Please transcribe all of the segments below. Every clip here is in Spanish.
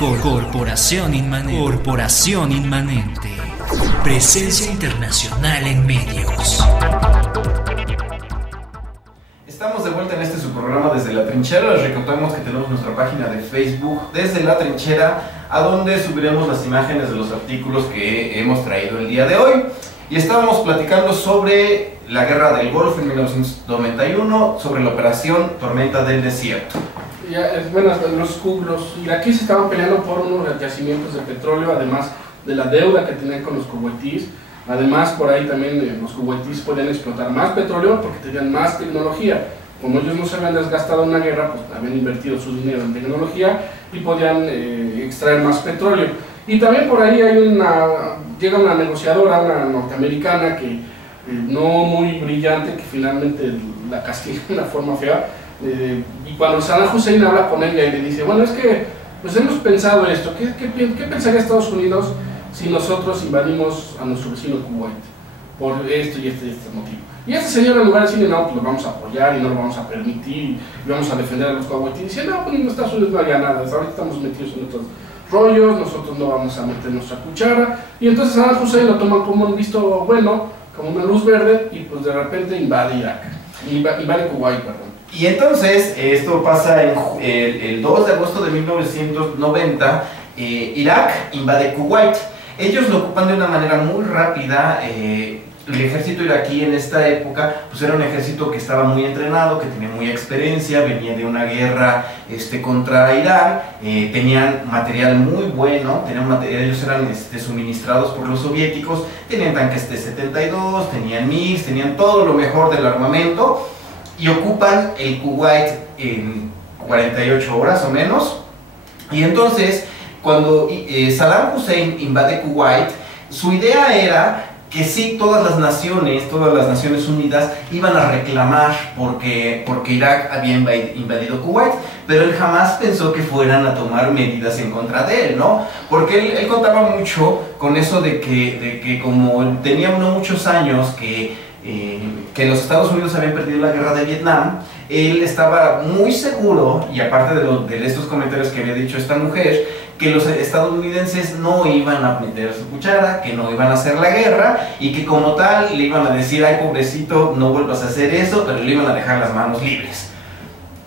Corporación Inmanente. Presencia internacional en medios. Estamos de vuelta en su programa Desde la Trinchera. Les recordamos que tenemos nuestra página de Facebook Desde la Trinchera, a donde subiremos las imágenes de los artículos que hemos traído el día de hoy. Y estábamos platicando sobre la Guerra del Golfo en 1991, sobre la Operación Tormenta del Desierto. Bueno, los iraquíes estaban peleando por unos yacimientos de petróleo, además de la deuda que tenían con los kuwaitíes. Además, por ahí también los kuwaitíes podían explotar más petróleo porque tenían más tecnología. Como ellos no se habían desgastado en la guerra, pues habían invertido su dinero en tecnología y podían extraer más petróleo. Y también por ahí llega una negociadora, una norteamericana, que no muy brillante, que finalmente la castiga de una forma fea. Y cuando Saddam Hussein habla con ella y le dice, bueno, es que pues hemos pensado esto, ¿qué pensaría Estados Unidos si nosotros invadimos a nuestro vecino Kuwait por esto y este motivo? Y esta señora, en lugar de decirle, no, pues lo vamos a apoyar y no lo vamos a permitir y vamos a defender a los kuwaitíes, dice, no, pues en Estados Unidos no haría nada, ahorita estamos metidos en otros rollos, nosotros no vamos a meter nuestra cuchara. Y entonces Saddam Hussein lo toma como un visto bueno, como una luz verde, y pues de repente invade Irak, invade Kuwait, perdón. Y entonces, esto pasa el 2 de agosto de 1990, Irak invade Kuwait. Ellos lo ocupan de una manera muy rápida. El ejército iraquí en esta época pues era un ejército que estaba muy entrenado, que tenía muy experiencia, venía de una guerra contra Irán, tenían material muy bueno, ellos eran suministrados por los soviéticos, tenían tanques T-72, tenían MiGs, tenían todo lo mejor del armamento, y ocupan el Kuwait en 48 horas o menos. Y entonces, cuando Saddam Hussein invade Kuwait, su idea era que sí, todas las Naciones Unidas iban a reclamar porque Irak había invadido Kuwait, pero él jamás pensó que fueran a tomar medidas en contra de él, ¿no? Porque él contaba mucho con eso de que como tenía muchos años que los Estados Unidos habían perdido la guerra de Vietnam, él estaba muy seguro, y aparte de estos comentarios que había dicho esta mujer, que los estadounidenses no iban a meter su cuchara, que no iban a hacer la guerra, y que como tal le iban a decir, ay pobrecito, no vuelvas a hacer eso, pero le iban a dejar las manos libres.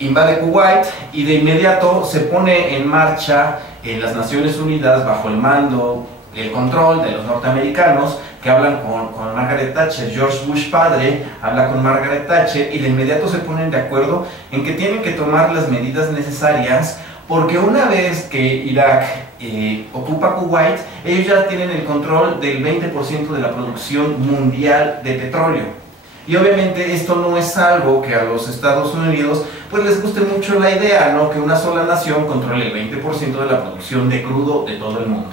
Invade Kuwait y de inmediato se pone en marcha las Naciones Unidas bajo el mando, el control de los norteamericanos, que hablan con Margaret Thatcher. George Bush padre habla con Margaret Thatcher y de inmediato se ponen de acuerdo en que tienen que tomar las medidas necesarias, porque una vez que Irak ocupa Kuwait, ellos ya tienen el control del 20% de la producción mundial de petróleo. Y obviamente esto no es algo que a los Estados Unidos pues les guste mucho la idea, ¿no? Que una sola nación controle el 20% de la producción de crudo de todo el mundo.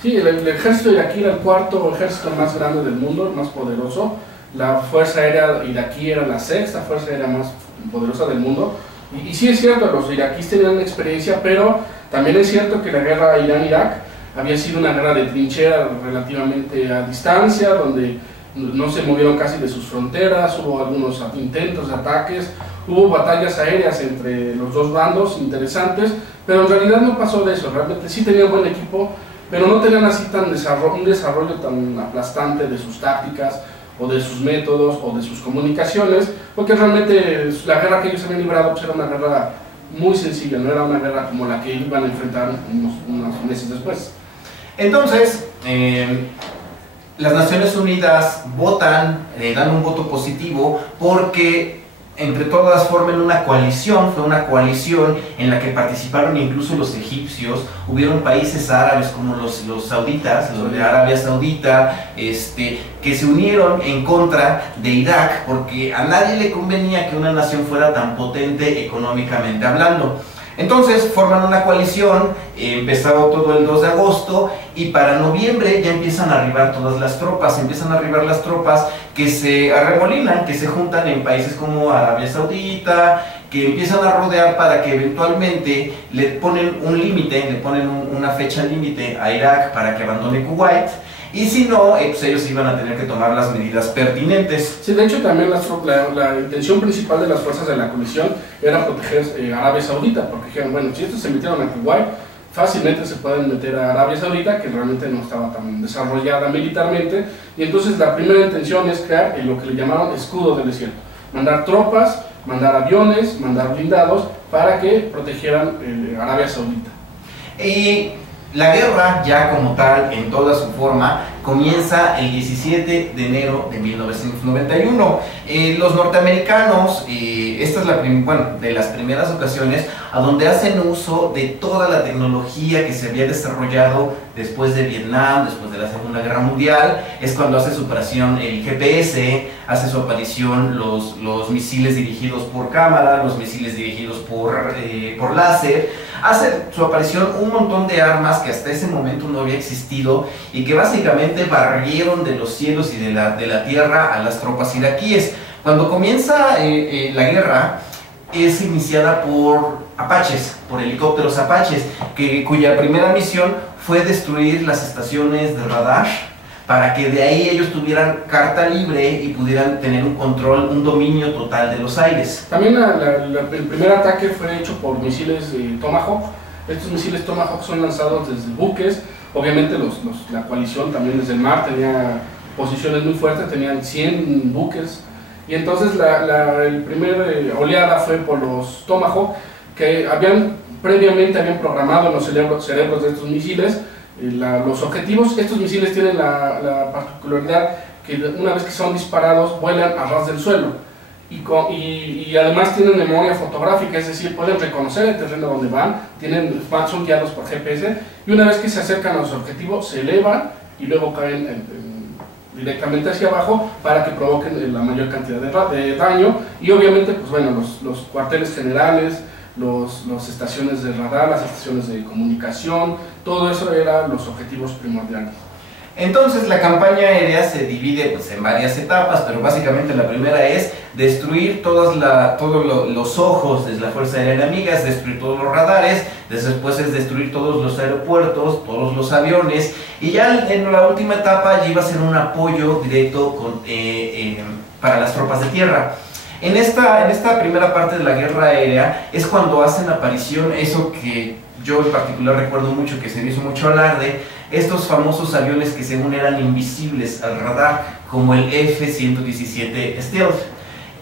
Sí, el ejército iraquí era el cuarto ejército más grande del mundo, el más poderoso. La fuerza aérea iraquí era la sexta fuerza aérea más poderosa del mundo. Y sí es cierto, los iraquíes tenían experiencia, pero también es cierto que la guerra Irán-Irak había sido una guerra de trinchera relativamente a distancia, donde no se movieron casi de sus fronteras, hubo algunos intentos de ataques, hubo batallas aéreas entre los dos bandos interesantes, pero en realidad no pasó de eso. Realmente sí tenían buen equipo, pero no tenían así un desarrollo tan aplastante de sus tácticas o de sus métodos o de sus comunicaciones, porque realmente la guerra que ellos habían librado pues era una guerra muy sencilla, no era una guerra como la que iban a enfrentar unos meses después. Entonces, las Naciones Unidas votan, le dan un voto positivo porque entre todas forman una coalición. Fue una coalición en la que participaron incluso los egipcios, hubieron países árabes como los sauditas, los de Arabia Saudita, que se unieron en contra de Irak, porque a nadie le convenía que una nación fuera tan potente económicamente hablando. Entonces forman una coalición, empezado todo el 2 de agosto, y para noviembre ya empiezan a arribar todas las tropas, que se arremolinan, que se juntan en países como Arabia Saudita, que empiezan a rodear para que eventualmente le ponen un límite, le ponen una fecha límite a Irak para que abandone Kuwait. y si no, pues ellos iban a tener que tomar las medidas pertinentes. Sí, de hecho también la intención principal de las fuerzas de la coalición era proteger Arabia Saudita, porque dijeron, bueno, si estos se metieron a Kuwait, fácilmente se pueden meter a Arabia Saudita, que realmente no estaba tan desarrollada militarmente, y entonces la primera intención es crear lo que le llamaron escudo del desierto, mandar tropas, mandar aviones, mandar blindados para que protegieran Arabia Saudita. Y la guerra, ya como tal, en toda su forma, comienza el 17 de enero de 1991. Los norteamericanos, esta es de las primeras ocasiones a donde hacen uso de toda la tecnología que se había desarrollado después de Vietnam, después de la Segunda Guerra Mundial. Es cuando hace su aparición el GPS, hace su aparición los misiles dirigidos por cámara, los misiles dirigidos por láser. Hace su aparición un montón de armas que hasta ese momento no había existido y que básicamente barrieron de los cielos y de la tierra a las tropas iraquíes. Cuando comienza la guerra, es iniciada por Apaches, por helicópteros Apaches, cuya primera misión fue destruir las estaciones de radar para que de ahí ellos tuvieran carta libre y pudieran tener un control, un dominio total de los aires. También el primer ataque fue hecho por misiles Tomahawk. Estos misiles Tomahawk son lanzados desde buques. Obviamente la coalición también desde el mar tenía posiciones muy fuertes, tenían 100 buques. Y entonces el primer oleada fue por los Tomahawk, que previamente habían programado en los cerebros de estos misiles los objetivos. Estos misiles tienen la particularidad que una vez que son disparados vuelan a ras del suelo y además tienen memoria fotográfica, es decir, pueden reconocer el terreno donde van, son guiados por GPS, y una vez que se acercan a los objetivos se elevan y luego caen directamente hacia abajo para que provoquen la mayor cantidad de daño. Y obviamente pues bueno, los cuarteles generales, las estaciones de radar, las estaciones de comunicación, todo eso eran los objetivos primordiales. Entonces la campaña aérea se divide en varias etapas, pero básicamente la primera es destruir todos los ojos de la Fuerza Aérea enemiga, es destruir todos los radares, después es destruir todos los aeropuertos, todos los aviones, y ya en la última etapa ya iba a ser un apoyo directo para las tropas de tierra. En esta primera parte de la guerra aérea es cuando hacen aparición eso que yo en particular recuerdo mucho, que se me hizo mucho alarde, estos famosos aviones que según eran invisibles al radar, como el F-117 Stealth.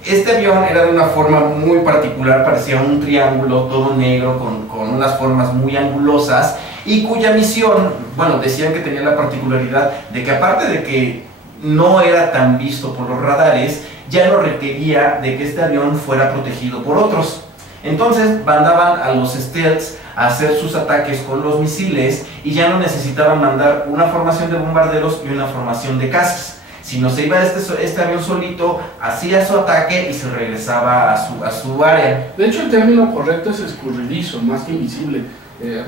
Este avión era de una forma muy particular, parecía un triángulo todo negro con unas formas muy angulosas, y cuya misión, decían que tenía la particularidad de que aparte de que no era tan visto por los radares, ya no requería de que este avión fuera protegido por otros. Entonces mandaban a los stealths a hacer sus ataques con los misiles y ya no necesitaban mandar una formación de bombarderos y una formación de cazas, sino se iba este avión solito, hacía su ataque y se regresaba a su área. De hecho el término correcto es escurridizo, más que invisible.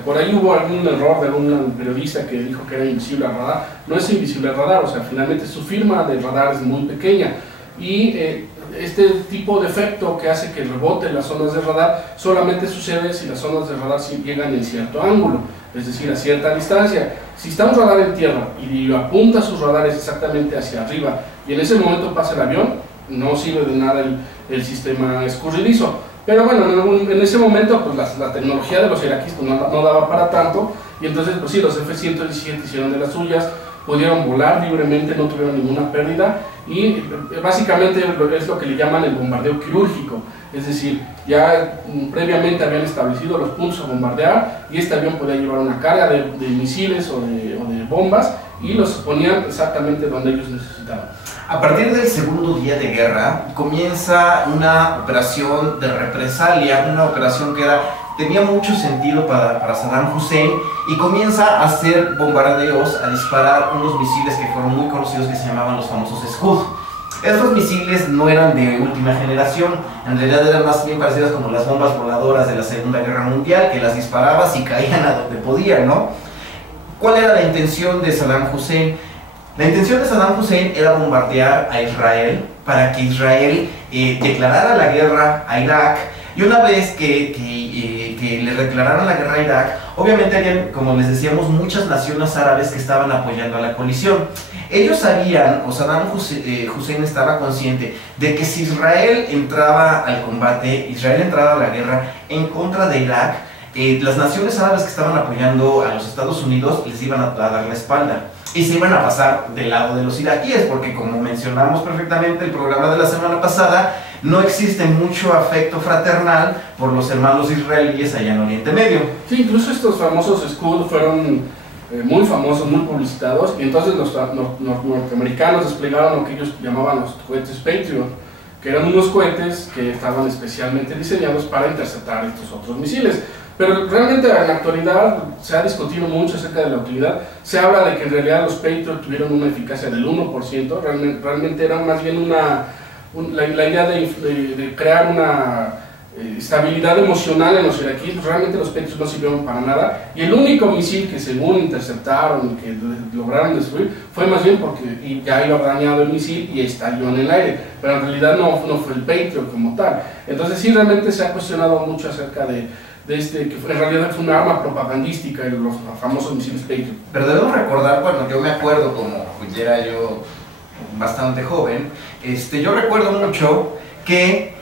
Por ahí hubo algún error de algún periodista que dijo que era invisible al radar. No es invisible al radar, o sea, finalmente su firma de radar es muy pequeña, y este tipo de efecto que hace que reboten las zonas de radar solamente sucede si las zonas de radar llegan en cierto ángulo, es decir, a cierta distancia. Si está un radar en tierra y apunta sus radares exactamente hacia arriba y en ese momento pasa el avión, no sirve de nada el sistema escurridizo. Pero bueno, en ese momento pues la tecnología de los iraquíes pues, no daba para tanto, y entonces pues sí, los F-117 hicieron de las suyas, pudieron volar libremente, no tuvieron ninguna pérdida, y básicamente es lo que le llaman el bombardeo quirúrgico, es decir, ya previamente habían establecido los puntos a bombardear y este avión podía llevar una carga de misiles o de bombas y los ponían exactamente donde ellos necesitaban. A partir del segundo día de guerra comienza una operación de represalia, una operación que tenía mucho sentido para Saddam Hussein, y comienza a hacer bombardeos, a disparar unos misiles que fueron muy conocidos, que se llamaban los famosos Scud. Estos misiles no eran de última generación, en realidad eran más bien parecidas como las bombas voladoras de la Segunda Guerra Mundial, que las disparabas y caían a donde podían, ¿no? ¿Cuál era la intención de Saddam Hussein? La intención de Saddam Hussein era bombardear a Israel para que Israel declarara la guerra a Irak, y una vez que que le declararan la guerra a Irak, obviamente habían, como les decíamos, muchas naciones árabes que estaban apoyando a la coalición. Ellos sabían, o Saddam Hussein estaba consciente de que si Israel entraba al combate, Israel entraba a la guerra en contra de Irak, las naciones árabes que estaban apoyando a los Estados Unidos les iban a dar la espalda y se iban a pasar del lado de los iraquíes, porque como mencionamos perfectamente el programa de la semana pasada, no existe mucho afecto fraternal por los hermanos israelíes allá en Oriente Medio. Sí, incluso estos famosos Scud fueron muy famosos, muy publicitados, y entonces los norteamericanos desplegaron lo que ellos llamaban los cohetes Patriot, que eran unos cohetes que estaban especialmente diseñados para interceptar estos otros misiles. Pero realmente en la actualidad se ha discutido mucho acerca de la utilidad. Se habla de que en realidad los Patriot tuvieron una eficacia del 1%, realmente era más bien la idea de crear una estabilidad emocional en los iraquíes. Realmente los Patriot no sirvieron para nada, y el único misil que según interceptaron y que lograron destruir fue más bien porque ya iba dañado el misil y estalló en el aire, pero en realidad no fue el Patriot como tal. Entonces sí, realmente se ha cuestionado mucho acerca de que en realidad fue una arma propagandística, los famosos misiles Patriot. Pero debemos recordar, bueno, yo me acuerdo como era yo bastante joven, yo recuerdo mucho que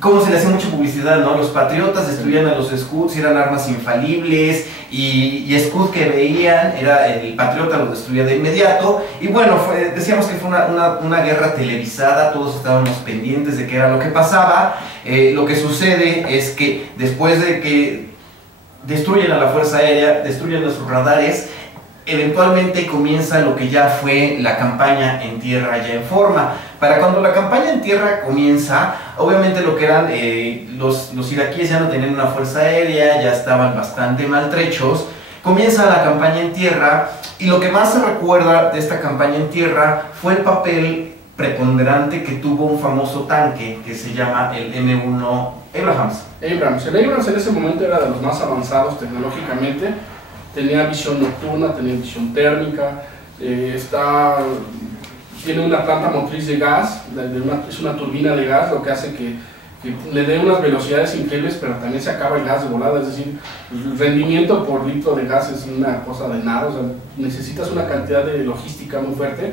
como se le hacía mucha publicidad, ¿no? Los patriotas destruían a los Scuds, eran armas infalibles, y Scud que veían, el patriota lo destruía de inmediato, y bueno, decíamos que fue una guerra televisada, todos estábamos pendientes de qué era lo que pasaba. Lo que sucede es que después de que destruyen a la Fuerza Aérea, destruyen nuestros radares, eventualmente comienza lo que ya fue la campaña en tierra ya en forma. Para cuando la campaña en tierra comienza, obviamente lo que eran los iraquíes ya no tenían una fuerza aérea, ya estaban bastante maltrechos. Comienza la campaña en tierra, y lo que más se recuerda de esta campaña en tierra fue el papel preponderante que tuvo un famoso tanque que se llama el M1 Abrams. El Abrams en ese momento era de los más avanzados tecnológicamente. Tenía visión nocturna, tenía visión térmica, tiene una planta motriz de gas, es una turbina de gas, lo que hace que le dé unas velocidades increíbles, pero también se acaba el gas de volada, es decir, el rendimiento por litro de gas es una cosa de nada, o sea, necesitas una cantidad de logística muy fuerte,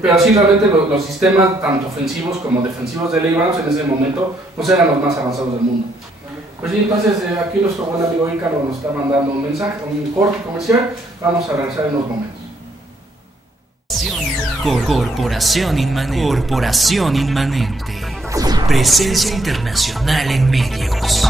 pero sí, realmente los sistemas, tanto ofensivos como defensivos de Abrams en ese momento, pues eran los más avanzados del mundo. Pues sí, entonces aquí nuestro buen amigo Ícaro nos está mandando un mensaje, un corte comercial. Vamos a regresar en unos momentos. Corporación Inmanente. Presencia internacional en medios.